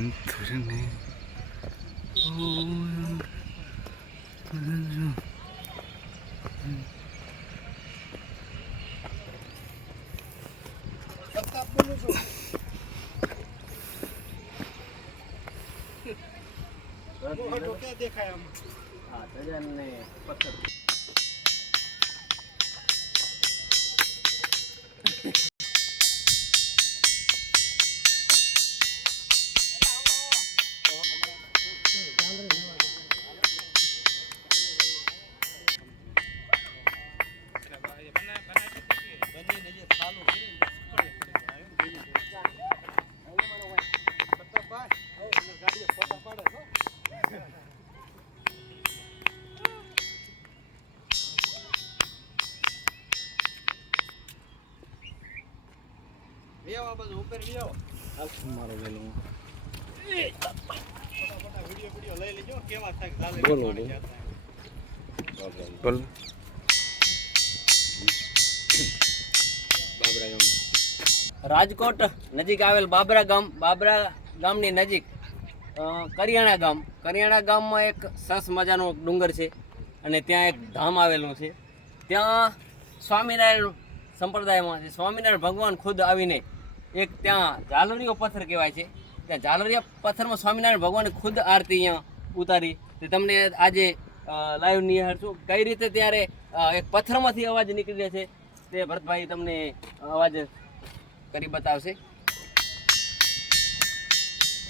અંતરને દેખાય આમ હા સજાન ને પથ્થર મારો વેલો વિડિયો લઈ લેજો કેવા થાય બોલો બોલ બાબરા ગામ રાજકોટ નજીક આવેલ બાબરા ગામની નજીક કરિયાણા ગામમાં એક સરસ મજાનો ડુંગર છે અને ત્યાં એક ધામ આવેલું છે. ત્યાં સ્વામિનારાયણ સંપ્રદાયમાં સ્વામિનારાયણ ભગવાન ખુદ આવીને એક ત્યાં ઝાલરીયો પથ્થર કહેવાય છે. ત્યાં ઝાલરીયા પથ્થરમાં સ્વામિનારાયણ ભગવાને ખુદ આરતી અહીંયા ઉતારી તે તમને આજે લાઈવ નિહાળશું કઈ રીતે ત્યારે એક પથ્થરમાંથી અવાજ નીકળે છે તે ભરતભાઈ તમને અવાજ કરી બતાવશે.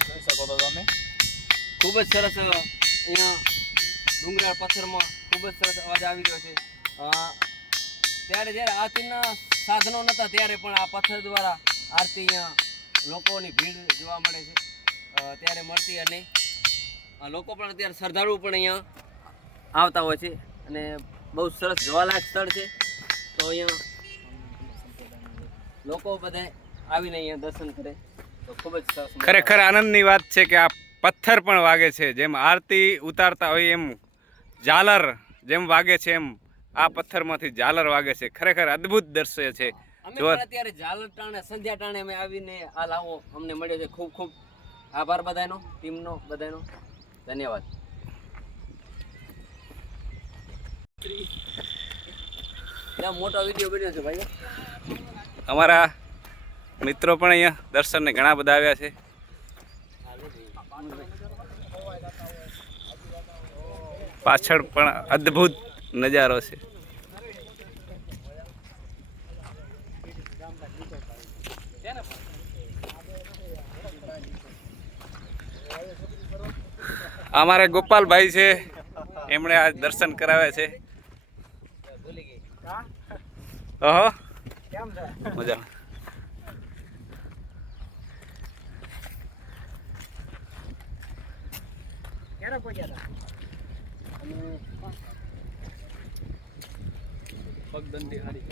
જોઈ શકો તો તમે ખૂબ જ સરસ અહીંયા ડુંગરાળ પથ્થરમાં ખૂબ જ સરસ અવાજ આવી રહ્યો છે. ત્યારે જ્યારે આરતીના સાધનો નહોતા ત્યારે પણ આ પથ્થર દ્વારા આરતી અહીંયા લોકોની ભીડ જોવા મળે છે ત્યારે મળતી અને લોકો પણ અત્યારે શ્રદ્ધાળુ પણ અહીંયા આવતા હોય છે અને બહુ સરસ જોવાલાયક સ્થળ છે. તો અહીંયા લોકો બધા આવીને અહીંયા દર્શન કરે તો ખૂબ જ સરસ. ખરેખર આનંદની વાત છે કે આ પથ્થર પણ વાગે છે. જેમ આરતી ઉતારતા હોય એમ ઝાલર જેમ વાગે છે એમ આ પથ્થરમાંથી ઝાલર વાગે છે. ખરેખર અદ્ભુત દ્રશ્ય છે. અમે પણ અત્યારે ઝાલર ટાણે સંધ્યા ટાણે અમે આવીને આ લાવો અમને મળ્યો છે. ખૂબ ખૂબ આભાર બધાનો, ટીમનો બધાનો ધન્યવાદ. મોટો વિડીયો બન્યો છે ભાઈ. અમારા મિત્રો પણ અહીંયા દર્શનને ઘણા બધા આવ્યા છે. પાછળ પણ અદ્ભુત નજારો છે. અમારે ગોપાલભાઈ છે એમણે આજ દર્શન કરાવ્યા છે. ઓહો મજા પગદંડી હારી